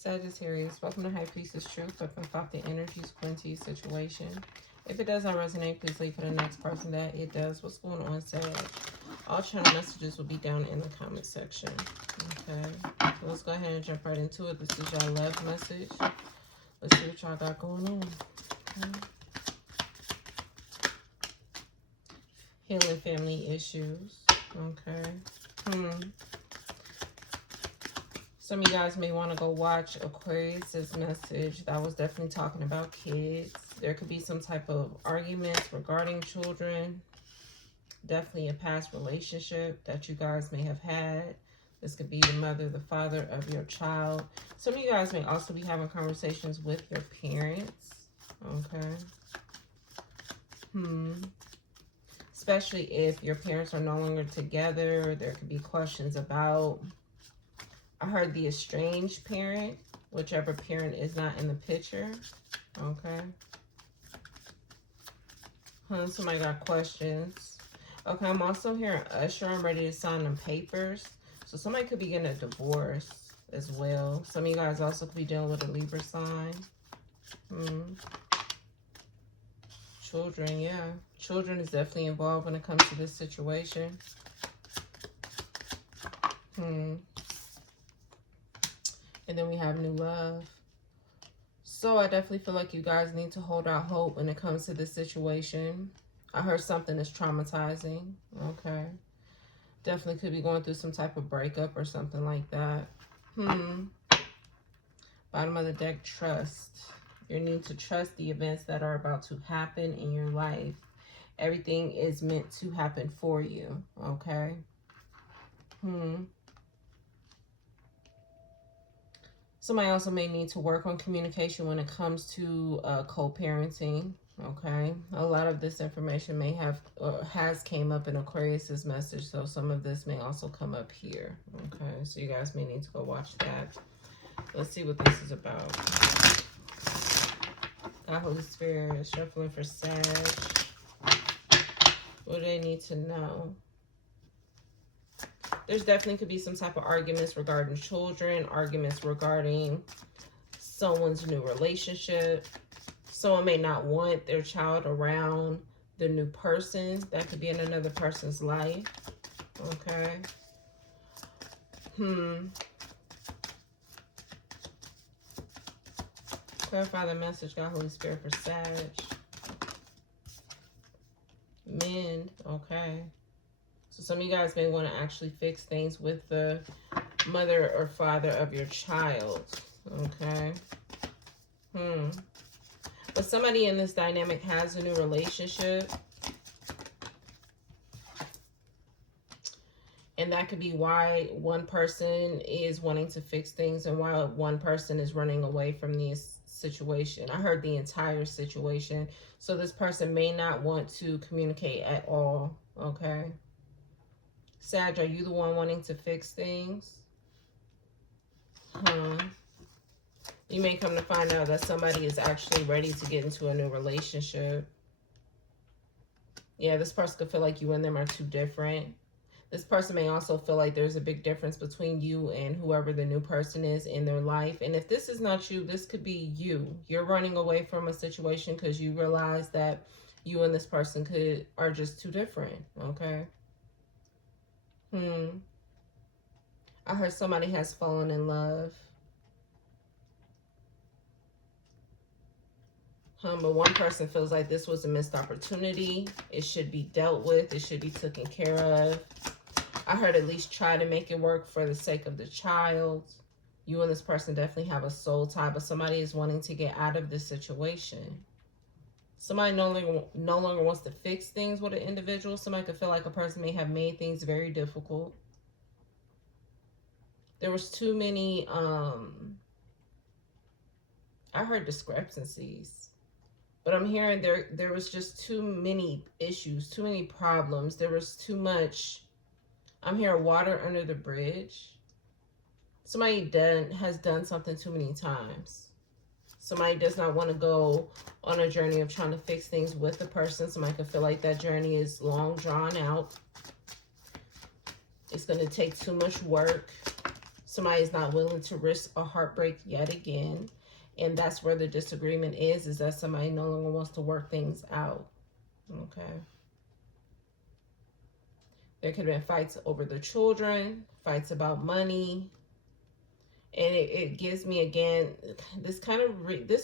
Sagittarius, welcome to High Priestess Truth. Welcome about the energies, Quincy situation. If it does not resonate, please leave for the next person that it does. What's going on, Sag? All channel messages will be down in the comment section. Okay, so let's go ahead and jump right into it. This is your love message. Let's see what y'all got going on. Okay. Healing family issues. Okay. Some of you guys may want to go watch Aquarius's message. That was definitely talking about kids. There could be some type of arguments regarding children. Definitely a past relationship that you guys may have had. This could be the mother, the father of your child. Some of you guys may also be having conversations with your parents. Okay. Especially if your parents are no longer together. There could be questions about, I heard the estranged parent, whichever parent is not in the picture. Okay. Somebody got questions. Okay, I'm also hearing usher. I'm ready to sign them papers. So somebody could be getting a divorce as well. Some of you guys also could be dealing with a Libra sign. Children, yeah. Children is definitely involved when it comes to this situation. And then we have new love. So I definitely feel like you guys need to hold out hope when it comes to this situation. I heard something that's traumatizing. Okay. Definitely could be going through some type of breakup or something like that. Bottom of the deck, trust. You need to trust the events that are about to happen in your life. Everything is meant to happen for you. Okay. Somebody also may need to work on communication when it comes to co-parenting. Okay. A lot of this information may have or has came up in Aquarius's message. So some of this may also come up here. Okay. So you guys may need to go watch that. Let's see what this is about. God, Holy Spirit, shuffling for Sag. What do they need to know? There's definitely could be some type of arguments regarding children, arguments regarding someone's new relationship. Someone may not want their child around the new person. That could be in another person's life. Okay. Clarify the message, God, Holy Spirit, for Sag. Men, okay. So some of you guys may want to actually fix things with the mother or father of your child. Okay. But somebody in this dynamic has a new relationship. And that could be why one person is wanting to fix things and why one person is running away from this situation. I heard the entire situation. So this person may not want to communicate at all. Okay. Sag, are you the one wanting to fix things? You may come to find out that somebody is actually ready to get into a new relationship. Yeah, this person could feel like you and them are too different. This person may also feel like there's a big difference between you and whoever the new person is in their life. And if this is not you, this could be you. You're running away from a situation because you realize that you and this person are just too different. Okay. I heard somebody has fallen in love. But one person feels like this was a missed opportunity. It should be dealt with. It should be taken care of. I heard at least try to make it work for the sake of the child. You and this person definitely have a soul tie, but somebody is wanting to get out of this situation. Somebody no longer wants to fix things with an individual. Somebody could feel like a person may have made things very difficult. There was too many, I heard discrepancies. But I'm hearing there was just too many issues, too many problems. There was too much. I'm hearing water under the bridge. Somebody has done something too many times. Somebody does not want to go on a journey of trying to fix things with the person. Somebody could feel like that journey is long drawn out. It's going to take too much work. Somebody is not willing to risk a heartbreak yet again. And that's where the disagreement is that somebody no longer wants to work things out. Okay. There could have been fights over the children, fights about money. And it gives me, again, this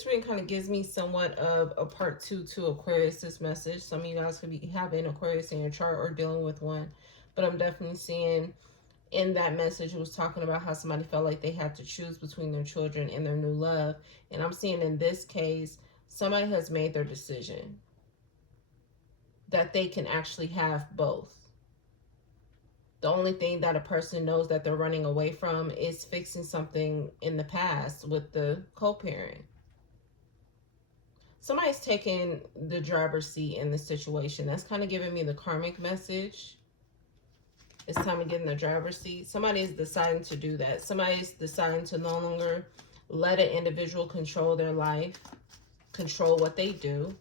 ring kind of gives me somewhat of a part 2 to Aquarius, this message. Some of you guys could be having Aquarius in your chart or dealing with one. But I'm definitely seeing in that message, it was talking about how somebody felt like they had to choose between their children and their new love. And I'm seeing in this case, somebody has made their decision that they can actually have both. The only thing that a person knows that they're running away from is fixing something in the past with the co-parent. Somebody's taking the driver's seat in this situation. That's kind of giving me the karmic message. It's time to get in the driver's seat. Somebody is deciding to do that. Somebody is deciding to no longer let an individual control their life, control what they do.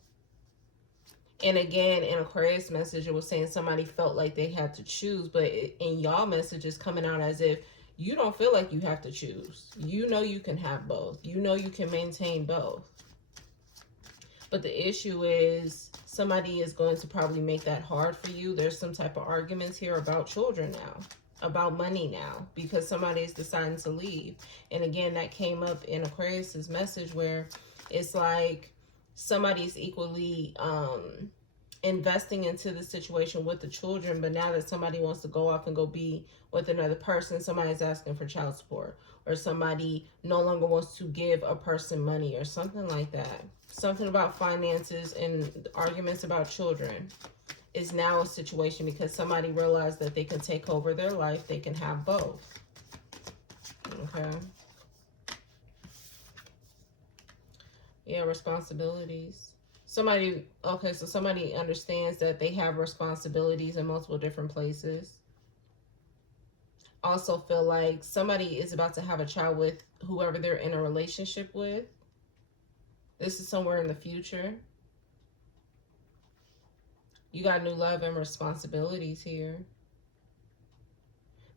And again, in Aquarius message, it was saying somebody felt like they had to choose. But in y'all message, it's coming out as if you don't feel like you have to choose. You know you can have both. You know you can maintain both. But the issue is somebody is going to probably make that hard for you. There's some type of arguments here about children now, about money now, because somebody is deciding to leave. And again, that came up in Aquarius's message where it's like somebody's equally investing into the situation with the children, but now that somebody wants to go off and go be with another person, somebody's asking for child support, or somebody no longer wants to give a person money or something like that. Something about finances and arguments about children is now a situation because somebody realized that they can take over their life. They can have both. Okay. Yeah, responsibilities. Somebody, okay, so somebody understands that they have responsibilities in multiple different places. Also feel like somebody is about to have a child with whoever they're in a relationship with. This is somewhere in the future. You got new love and responsibilities here.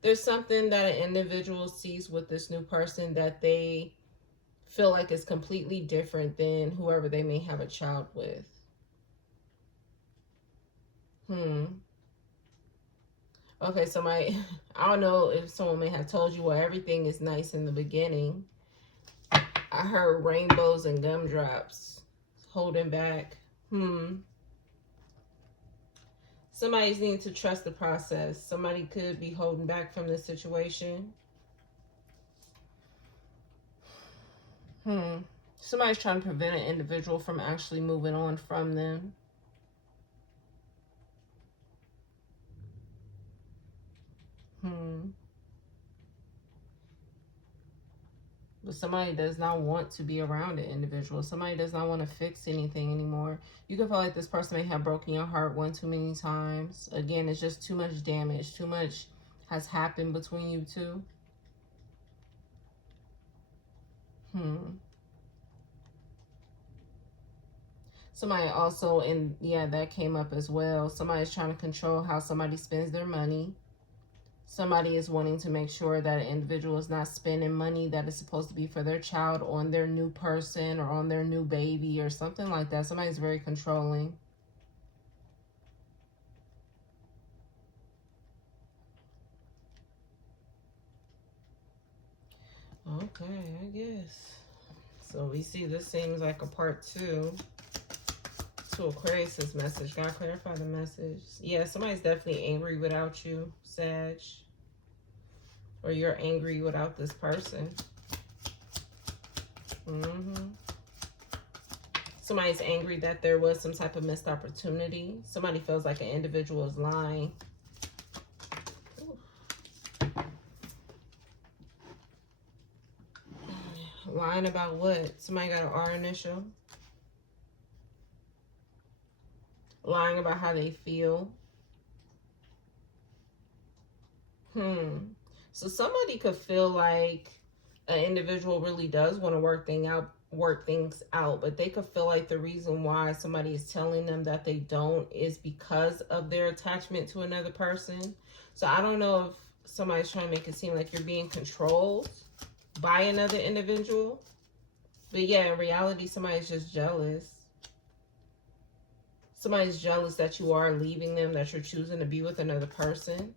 There's something that an individual sees with this new person that they feel like is completely different than whoever they may have a child with. Okay, somebody, I don't know if someone may have told you, well, everything is nice in the beginning. I heard rainbows and gumdrops holding back. Somebody's needing to trust the process. Somebody could be holding back from this situation. Somebody's trying to prevent an individual from actually moving on from them. But somebody does not want to be around an individual. Somebody does not want to fix anything anymore. You can feel like this person may have broken your heart one too many times. Again, it's just too much damage. Too much has happened between you two. Somebody also, and yeah, that came up as well. Somebody's trying to control how somebody spends their money. Somebody is wanting to make sure that an individual is not spending money that is supposed to be for their child on their new person or on their new baby or something like that. Somebody's very controlling. Okay, I guess. So we see this seems like a part 2 to Aquarius's message. Gotta clarify the message. Yeah, somebody's definitely angry without you, Sag. Or you're angry without this person. Somebody's angry that there was some type of missed opportunity. Somebody feels like an individual is lying. Lying about what? Somebody got an R initial. Lying about how they feel. So somebody could feel like an individual really does want to work things out, but they could feel like the reason why somebody is telling them that they don't is because of their attachment to another person. So I don't know if somebody's trying to make it seem like you're being controlled by another individual. But yeah, in reality, somebody's just jealous. Somebody's jealous that you are leaving them, that you're choosing to be with another person.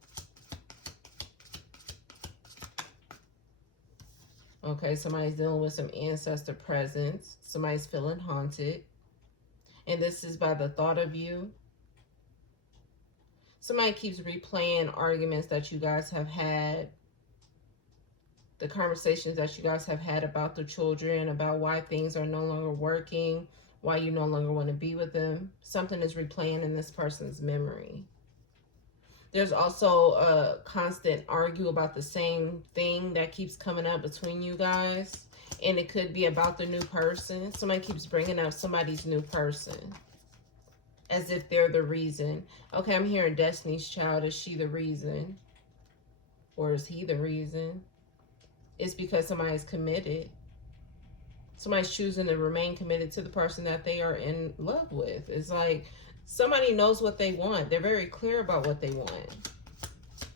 Okay, somebody's dealing with some ancestor presence. Somebody's feeling haunted. And this is by the thought of you. Somebody keeps replaying arguments that you guys have had. The conversations that you guys have had about the children, about why things are no longer working, why you no longer want to be with them. Something is replaying in this person's memory. There's also a constant argue about the same thing that keeps coming up between you guys. And it could be about the new person. Somebody keeps bringing up somebody's new person as if they're the reason. Okay, I'm hearing Destiny's Child. Is she the reason? Or is he the reason? It's because somebody's committed. Somebody's choosing to remain committed to the person that they are in love with. It's like somebody knows what they want. They're very clear about what they want.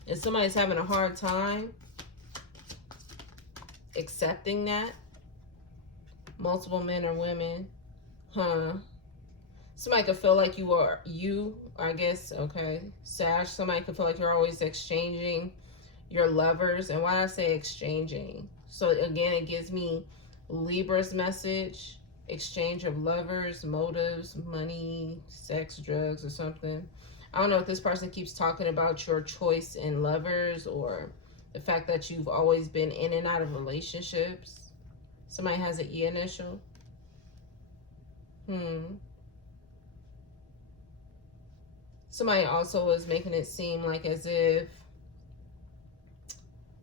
And somebody's having a hard time accepting that. Multiple men or women. Somebody could feel like I guess, okay, Sag, somebody could feel like you're always exchanging your lovers. And why I say exchanging? So again, it gives me Libra's message, exchange of lovers, motives, money, sex, drugs, or something. I don't know if this person keeps talking about your choice in lovers or the fact that you've always been in and out of relationships. Somebody has an E initial. Somebody also is making it seem like as if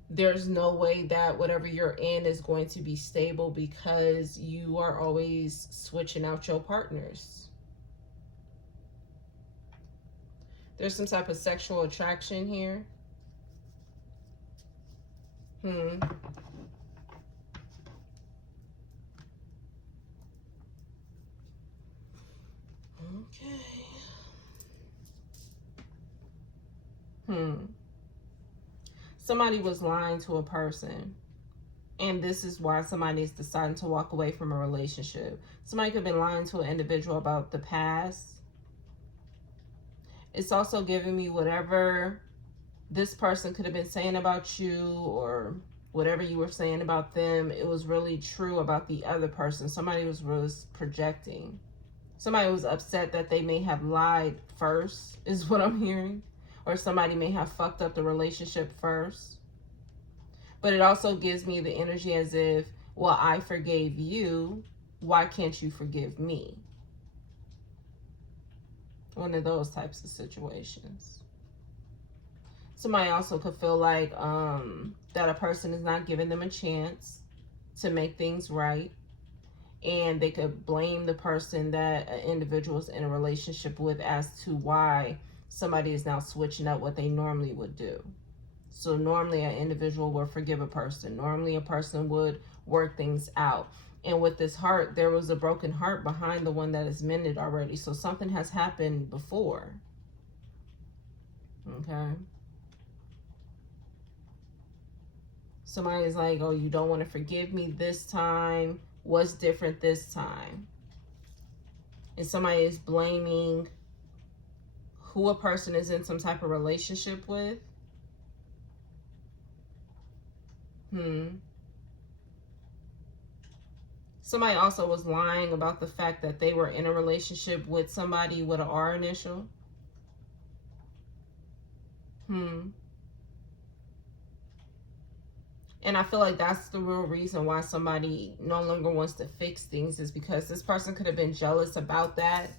there's no way that whatever you're in is going to be stable because you are always switching out your partners. There's some type of sexual attraction here. Okay. Somebody was lying to a person. And this is why somebody is deciding to walk away from a relationship. Somebody could have been lying to an individual about the past. It's also giving me whatever this person could have been saying about you or whatever you were saying about them. It was really true about the other person. Somebody was projecting. Somebody was upset that they may have lied first, is what I'm hearing. Or somebody may have fucked up the relationship first. But it also gives me the energy as if, well, I forgave you. Why can't you forgive me? One of those types of situations. Somebody also could feel like that a person is not giving them a chance to make things right. And they could blame the person that an individual is in a relationship with as to why somebody is now switching up what they normally would do. So normally an individual would forgive a person. Normally a person would work things out. And with this heart, there was a broken heart behind the one that is mended already. So something has happened before. Okay. Somebody's like, oh, you don't want to forgive me this time. What's different this time? And somebody is blaming who a person is in some type of relationship with. Somebody also was lying about the fact that they were in a relationship with somebody with an R initial. And I feel like that's the real reason why somebody no longer wants to fix things, is because this person could have been jealous about that.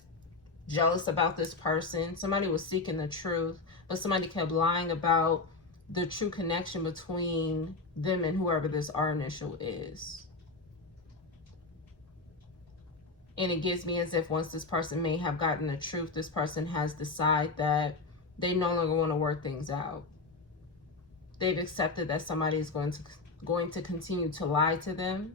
Jealous about this person. Somebody was seeking the truth, but somebody kept lying about the true connection between them and whoever this R initial is. And it gives me as if once this person may have gotten the truth, this person has decided that they no longer want to work things out. They've accepted that somebody is going to continue to lie to them.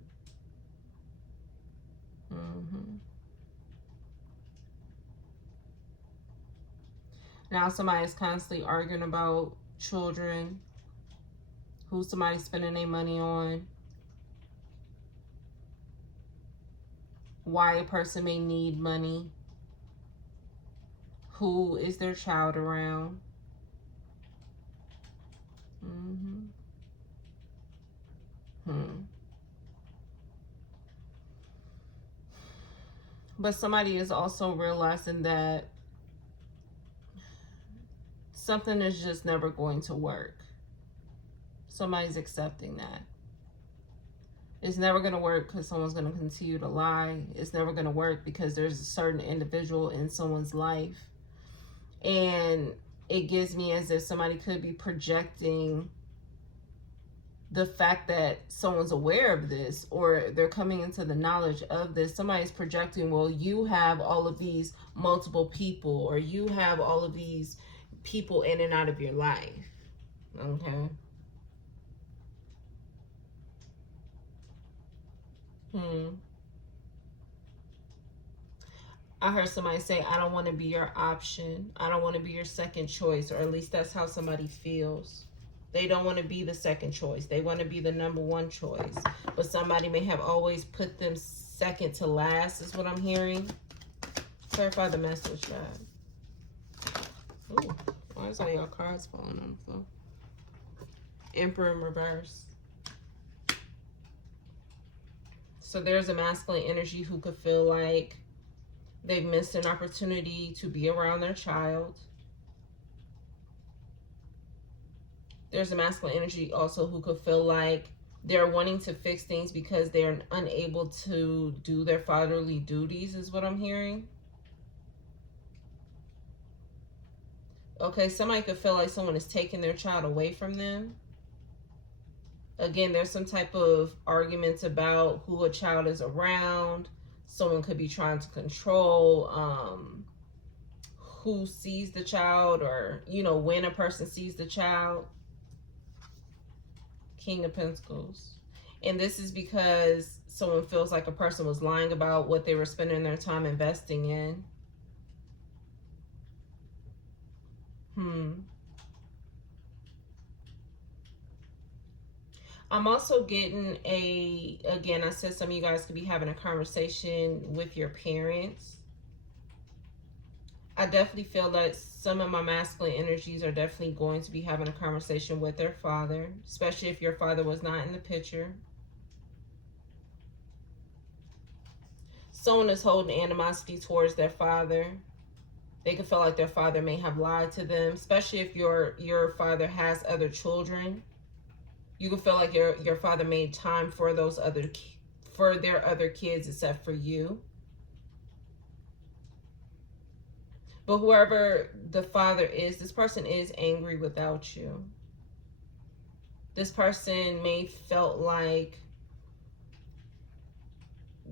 Now somebody is constantly arguing about children. Who's somebody spending their money on? Why a person may need money? Who is their child around? But somebody is also realizing that something is just never going to work. Somebody's accepting that. It's never going to work because someone's going to continue to lie. It's never going to work because there's a certain individual in someone's life. And it gives me as if somebody could be projecting the fact that someone's aware of this, or they're coming into the knowledge of this. Somebody's projecting, well, you have all of these multiple people, or you have all of these people in and out of your life. Okay. I heard somebody say, I don't want to be your option. I don't want to be your second choice, or at least that's how somebody feels. They don't want to be the second choice. They want to be the number one choice. But somebody may have always put them second to last, is what I'm hearing. Clarify the message, God. Ooh, why is all your cards falling on the floor? Emperor in reverse. So there's a masculine energy who could feel like they've missed an opportunity to be around their child. There's a masculine energy also who could feel like they're wanting to fix things because they're unable to do their fatherly duties, is what I'm hearing. Okay, somebody could feel like someone is taking their child away from them. Again, there's some type of arguments about who a child is around. Someone could be trying to control who sees the child, or, you know, when a person sees the child. King of Pentacles. And this is because someone feels like a person was lying about what they were spending their time investing in. I'm also getting again, I said some of you guys could be having a conversation with your parents. I definitely feel that some of my masculine energies are definitely going to be having a conversation with their father, especially if your father was not in the picture. Someone is holding animosity towards their father. They could feel like their father may have lied to them, especially if your father has other children. You can feel like your father made time for their other kids except for you. But whoever the father is, this person is angry without you. This person may felt like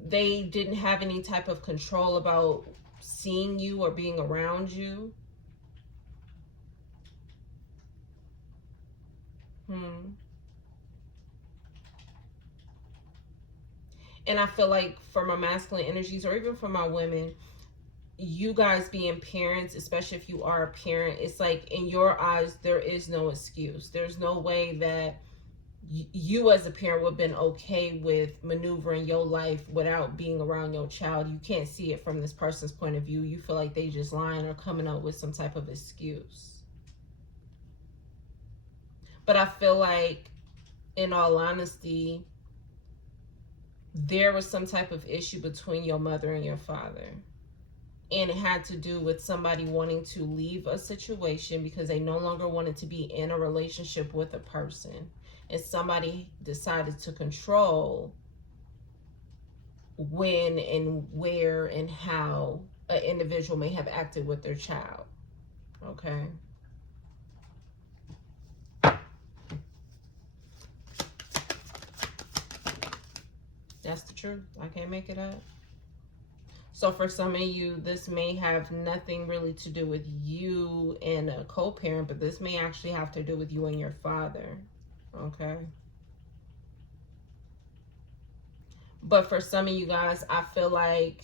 they didn't have any type of control about seeing you or being around you. And I feel like for my masculine energies, or even for my women, you guys being parents, especially if you are a parent, it's like in your eyes, there is no excuse. There's no way that you as a parent would have been okay with maneuvering your life without being around your child. You can't see it from this person's point of view. You feel like they just lying or coming up with some type of excuse. But I feel like, in all honesty, there was some type of issue between your mother and your father. And it had to do with somebody wanting to leave a situation because they no longer wanted to be in a relationship with a person. And somebody decided to control when and where and how an individual may have acted with their child. Okay? That's the truth. I can't make it up. So for some of you, this may have nothing really to do with you and a co-parent, but this may actually have to do with you and your father. Okay? But for some of you guys, I feel like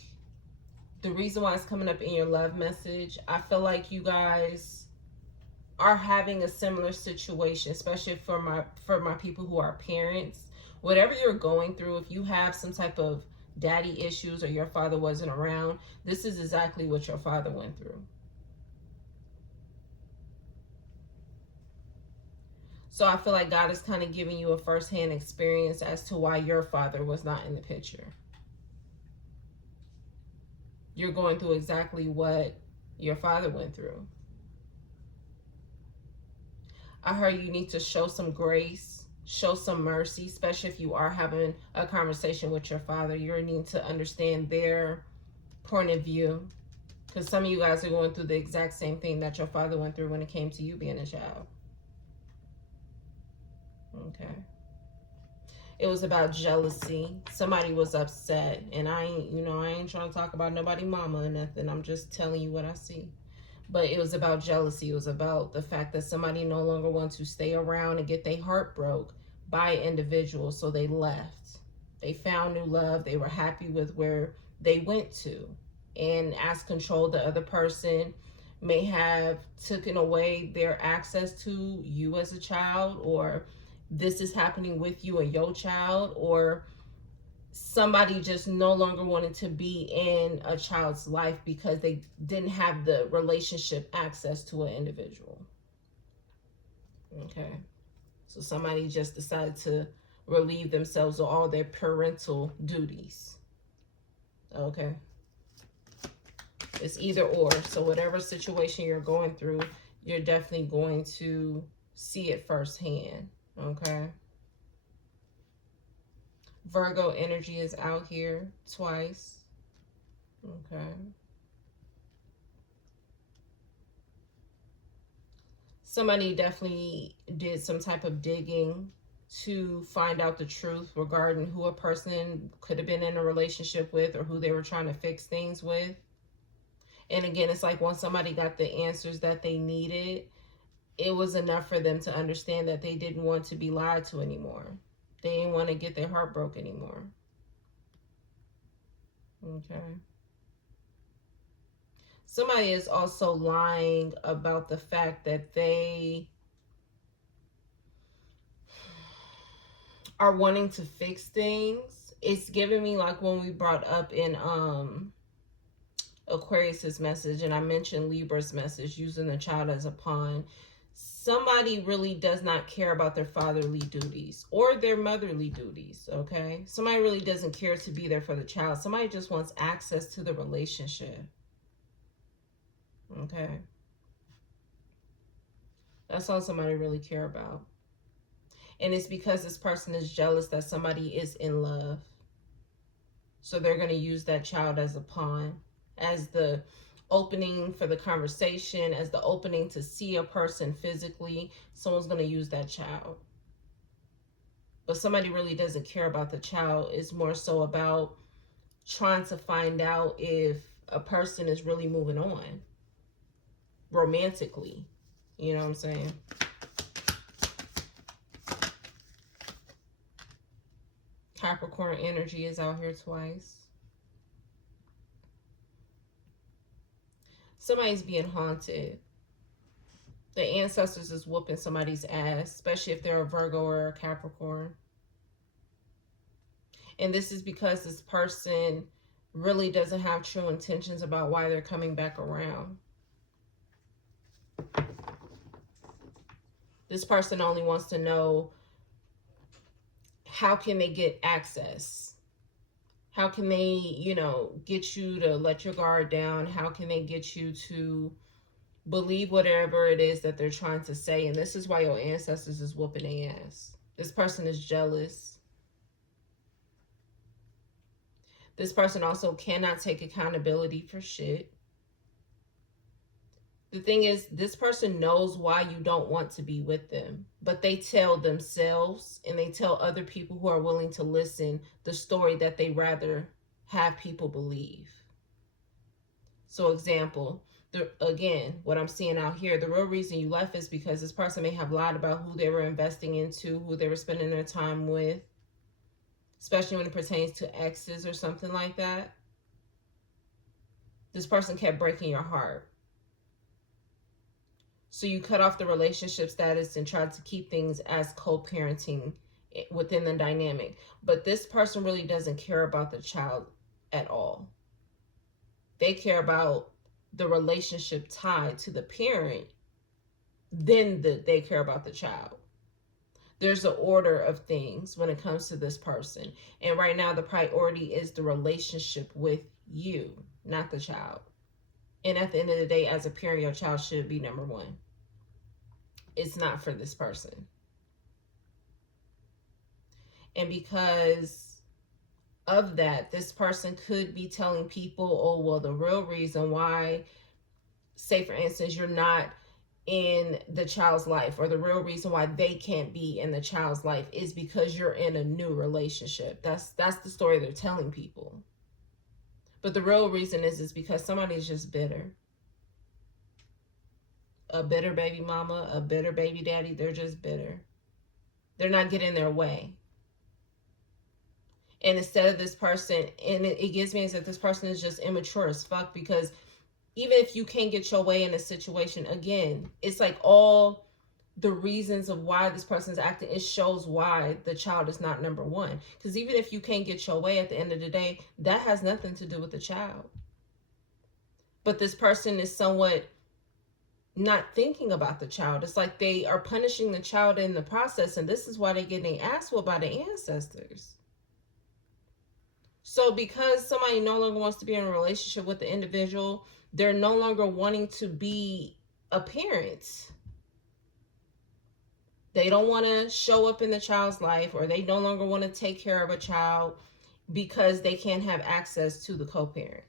the reason why it's coming up in your love message, I feel like you guys are having a similar situation, especially for my people who are parents. Whatever you're going through, if you have some type of daddy issues or your father wasn't around, this is exactly what your father went through. So I feel like God is kind of giving you a firsthand experience as to why your father was not in the picture. You're going through exactly what your father went through. I heard you need to show some grace, show some mercy, especially if you are having a conversation with your father. You need to understand their point of view, because some of you guys are going through the exact same thing that your father went through when it came to you being a child. Okay. It was about jealousy. Somebody was upset, and I ain't trying to talk about nobody mama or nothing. I'm just telling you what I see. But it was about jealousy. It was about the fact that somebody no longer wants to stay around and get their heart broke by an individual, so they left. They found new love. They were happy with where they went to. And as control, the other person may have taken away their access to you as a child, or this is happening with you and your child, or somebody just no longer wanted to be in a child's life because they didn't have the relationship access to an individual. Okay. So somebody just decided to relieve themselves of all their parental duties. Okay. It's either or. So whatever situation you're going through, you're definitely going to see it firsthand. Okay. Virgo energy is out here twice. Okay. Somebody definitely did some type of digging to find out the truth regarding who a person could have been in a relationship with or who they were trying to fix things with. And again, it's like once somebody got the answers that they needed, it was enough for them to understand that they didn't want to be lied to anymore. They didn't want to get their heart broke anymore. Okay. Somebody is also lying about the fact that they are wanting to fix things. It's giving me like when we brought up in Aquarius's message, and I mentioned Libra's message, using the child as a pawn. Somebody really does not care about their fatherly duties or their motherly duties. Okay. Somebody really doesn't care to be there for the child. Somebody just wants access to the relationship. Okay. That's all somebody really care about. And it's because this person is jealous that somebody is in love. So they're going to use that child as a pawn, as the opening for the conversation, as the opening to see a person physically. Someone's going to use that child. But somebody really doesn't care about the child. It's more so about trying to find out if a person is really moving on romantically. You know what I'm saying? Capricorn energy is out here twice. Somebody's being haunted. The ancestors is whooping somebody's ass, especially if they're a Virgo or a Capricorn. And this is because this person really doesn't have true intentions about why they're coming back around. This person only wants to know, how can they get access? How can they, get you to let your guard down? How can they get you to believe whatever it is that they're trying to say? And this is why your ancestors is whooping their ass. This person is jealous. This person also cannot take accountability for shit. The thing is, this person knows why you don't want to be with them, but they tell themselves and they tell other people who are willing to listen the story that they rather have people believe. So example, again, what I'm seeing out here, the real reason you left is because this person may have lied about who they were investing into, who they were spending their time with, especially when it pertains to exes or something like that. This person kept breaking your heart. So you cut off the relationship status and try to keep things as co-parenting within the dynamic. But this person really doesn't care about the child at all. They care about the relationship tied to the parent, then they care about the child. There's an order of things when it comes to this person. And right now the priority is the relationship with you, not the child. And at the end of the day, as a parent, your child should be number one. It's not for this person. And because of that, this person could be telling people, oh, well, the real reason why, say for instance, you're not in the child's life, or the real reason why they can't be in the child's life is because you're in a new relationship. That's the story they're telling people. But the real reason is because somebody's just bitter. A bitter baby mama, a bitter baby daddy, they're just bitter. They're not getting their way. And instead of this person, and it gives me as if this person is just immature as fuck, because even if you can't get your way in a situation, again, it's like all the reasons of why this person's acting, it shows why the child is not number one. Because even if you can't get your way at the end of the day, that has nothing to do with the child. But this person is somewhat not thinking about the child. It's like they are punishing the child in the process, and this is why they're getting asked for by the ancestors. So because somebody no longer wants to be in a relationship with the individual, they're no longer wanting to be a parent. They don't want to show up in the child's life, or they no longer want to take care of a child because they can't have access to the co-parent.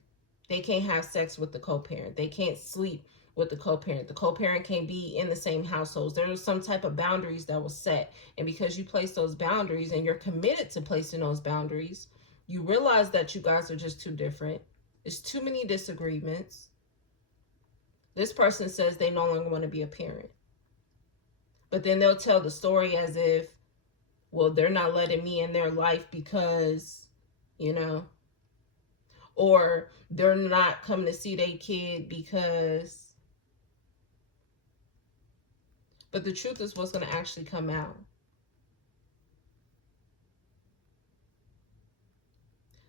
They can't have sex with the co-parent. They can't sleep with the co-parent. The co-parent can't be in the same households. There was some type of boundaries that was set. And because you place those boundaries and you're committed to placing those boundaries, you realize that you guys are just too different. There's too many disagreements. This person says they no longer want to be a parent. But then they'll tell the story as if, well, they're not letting me in their life because, or they're not coming to see their kid because. But the truth is what's going to actually come out.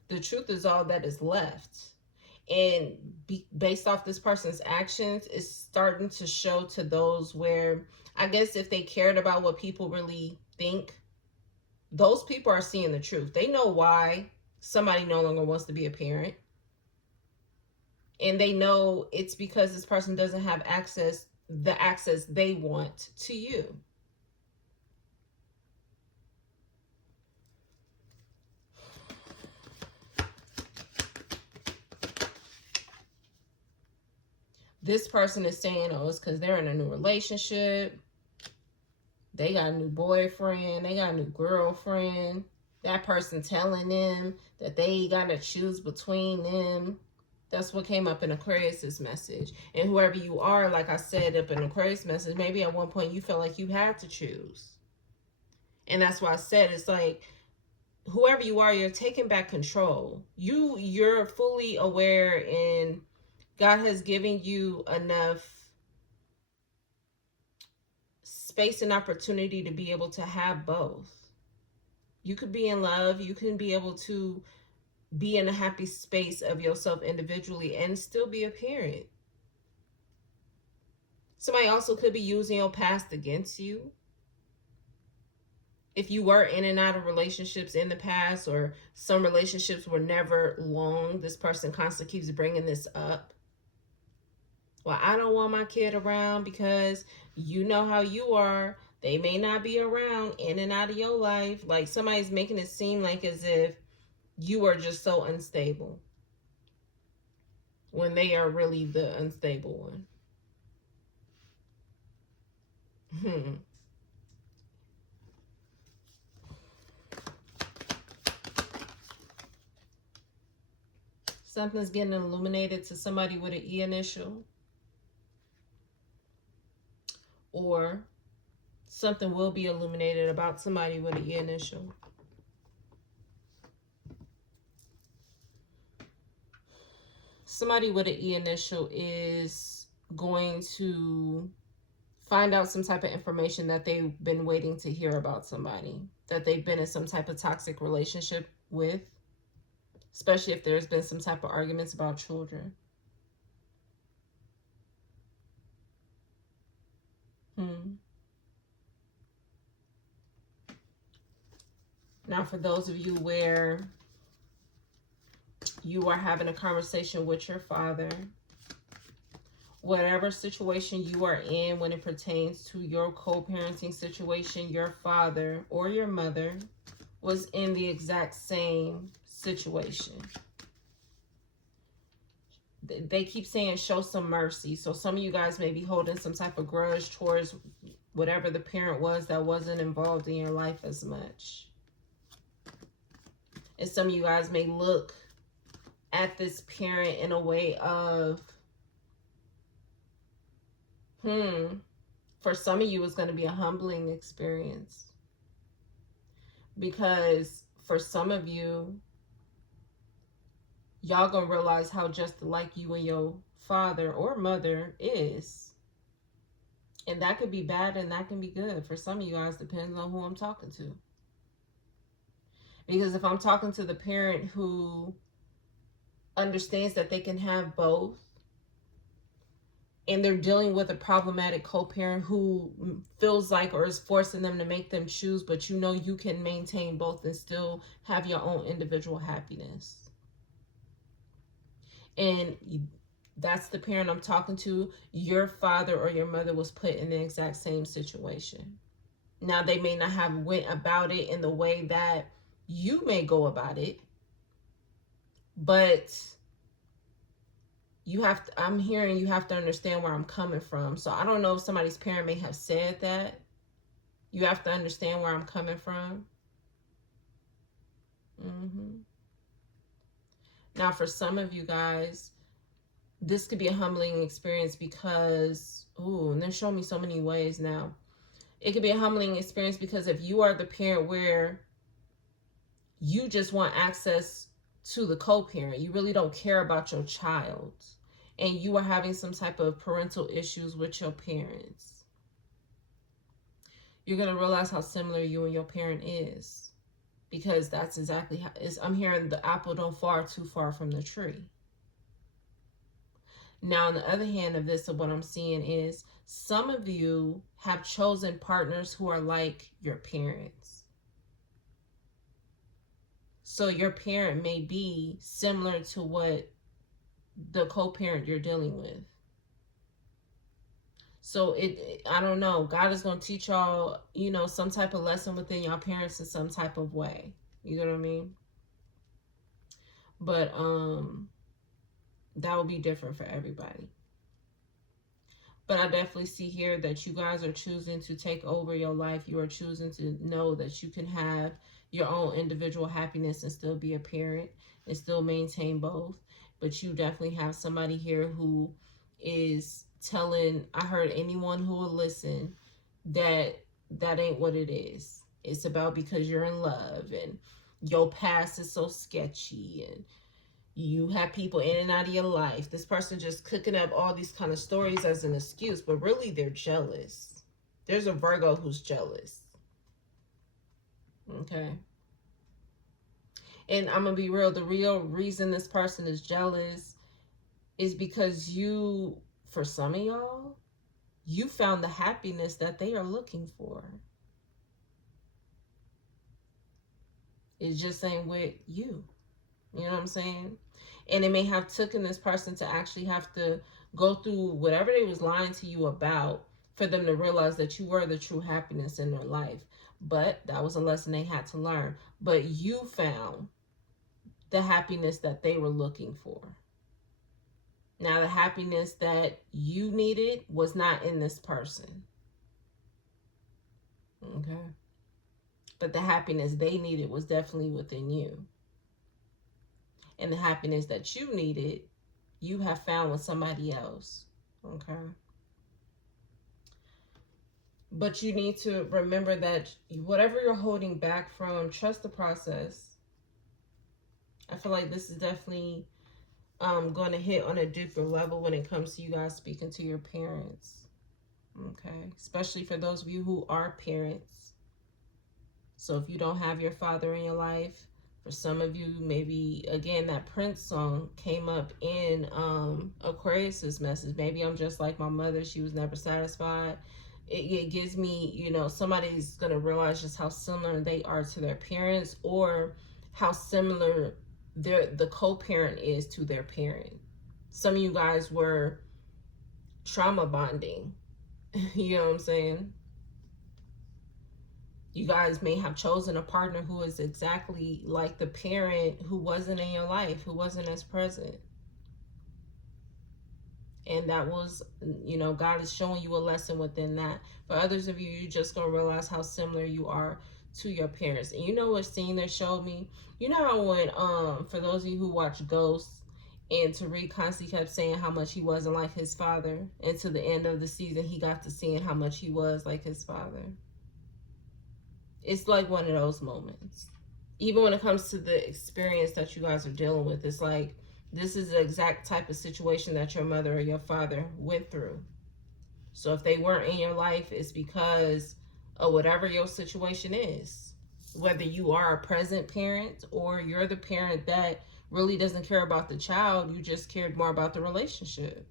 The truth is all that is left. And based off this person's actions, it's starting to show to those where, I guess if they cared about what people really think, those people are seeing the truth. They know why somebody no longer wants to be a parent. And they know it's because this person doesn't have the access they want to you. This person is saying, oh, it's because they're in a new relationship. They got a new boyfriend. They got a new girlfriend. That person telling them that they got to choose between them. That's what came up in Aquarius's message. And whoever you are, like I said up in Aquarius message, maybe at one point you felt like you had to choose. And that's why I said, it's like, whoever you are, you're taking back control. You're fully aware, and God has given you enough space and opportunity to be able to have both. You could be in love. You can be able to be in a happy space of yourself individually and still be a parent. Somebody also could be using your past against you. If you were in and out of relationships in the past, or some relationships were never long, this person constantly keeps bringing this up. Well, I don't want my kid around because you know how you are. They may not be around, in and out of your life. Like somebody's making it seem like as if you are just so unstable, when they are really the unstable one. Something's getting illuminated to somebody with an E initial. Or something will be illuminated about somebody with an E initial. Somebody with an E initial is going to Find out some type of information that they've been waiting to hear about somebody, that they've been in some type of toxic relationship with, especially if there's been some type of arguments about children. Now, for those of you where you are having a conversation with your father, whatever situation you are in when it pertains to your co-parenting situation, your father or your mother was in the exact same situation. They keep saying show some mercy. So some of you guys may be holding some type of grudge towards whatever the parent was that wasn't involved in your life as much. And some of you guys may look at this parent in a way of, for some of you, it's going to be a humbling experience. Because for some of you, y'all going to realize how just like you and your father or mother is. And that could be bad and that can be good. For some of you guys, depends on who I'm talking to. Because if I'm talking to the parent who understands that they can have both, and they're dealing with a problematic co-parent who feels like or is forcing them to make them choose, but you know you can maintain both and still have your own individual happiness. And that's the parent I'm talking to. Your father or your mother was put in the exact same situation. Now, they may not have went about it in the way that you may go about it, but I'm hearing you have to understand where I'm coming from. So I don't know if somebody's parent may have said that. You have to understand where I'm coming from. Now, for some of you guys, this could be a humbling experience because, and they're showing me so many ways now. It could be a humbling experience because if you are the parent where you just want access to the co-parent, you really don't care about your child, and you are having some type of parental issues with your parents, you're going to realize how similar you and your parent is. Because that's exactly how I'm hearing the apple don't fall too far from the tree. Now, on the other hand of this, of what I'm seeing is some of you have chosen partners who are like your parents. So your parent may be similar to what the co-parent you're dealing with. So I don't know. God is going to teach y'all, some type of lesson within your parents in some type of way. You know what I mean? But that will be different for everybody. But I definitely see here that you guys are choosing to take over your life. You are choosing to know that you can have your own individual happiness and still be a parent and still maintain both. But you definitely have somebody here who is telling, I heard anyone who will listen, that ain't what it is. It's about because you're in love and your past is so sketchy and you have people in and out of your life. This person just cooking up all these kind of stories as an excuse, but really they're jealous. There's a Virgo who's jealous. Okay. And I'm going to be real. The real reason this person is jealous is because you, for some of y'all, you found the happiness that they are looking for. It just ain't with you. You know what I'm saying? And it may have taken this person to actually have to go through whatever they was lying to you about for them to realize that you were the true happiness in their life. But that was a lesson they had to learn. But you found the happiness that they were looking for. Now, the happiness that you needed was not in this person. Okay? But the happiness they needed was definitely within you. And the happiness that you needed, you have found with somebody else. Okay? But you need to remember that whatever you're holding back from, trust the process. I feel like this is definitely going to hit on a deeper level when it comes to you guys speaking to your parents. Okay, especially for those of you who are parents. So if you don't have your father in your life, for some of you, maybe again that Prince song came up in Aquarius's message. Maybe I'm just like my mother, she was never satisfied. It gives me, you know, somebody's gonna realize just how similar they are to their parents, or how similar the co-parent is to their parent. Some of you guys were trauma bonding. You know what I'm saying? You guys may have chosen a partner who is exactly like the parent who wasn't in your life, who wasn't as present. And that was, you know, God is showing you a lesson within that. For others of you, you're just going to realize how similar you are to your parents. And you know what scene that showed me? You know how when, for those of you who watch Ghosts, and Tariq constantly kept saying how much he wasn't like his father. And to the end of the season, he got to seeing how much he was like his father. It's like one of those moments. Even when it comes to the experience that you guys are dealing with, it's like this is the exact type of situation that your mother or your father went through. So if they weren't in your life, it's because of whatever your situation is. Whether you are a present parent or you're the parent that really doesn't care about the child, you just cared more about the relationship.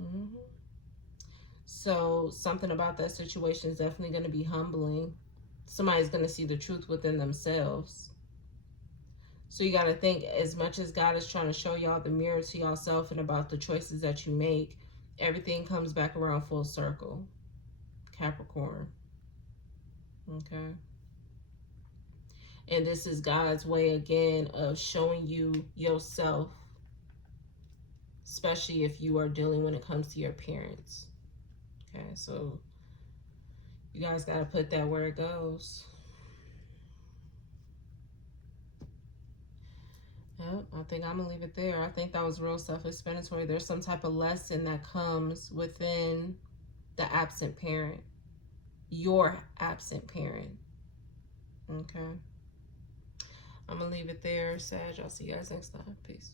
Mm-hmm. So something about that situation is definitely going to be humbling. Somebody's going to see the truth within themselves. So you got to think, as much as God is trying to show y'all the mirror to yourself and about the choices that you make, everything comes back around full circle. Capricorn. Okay. And this is God's way again of showing you yourself, especially if you are dealing when it comes to your parents. Okay, so you guys got to put that where it goes. Yep, I think I'm going to leave it there. I think that was real self-explanatory. There's some type of lesson that comes within the absent parent. Your absent parent. Okay. I'm going to leave it there, Sag. I'll see you guys next time. Peace.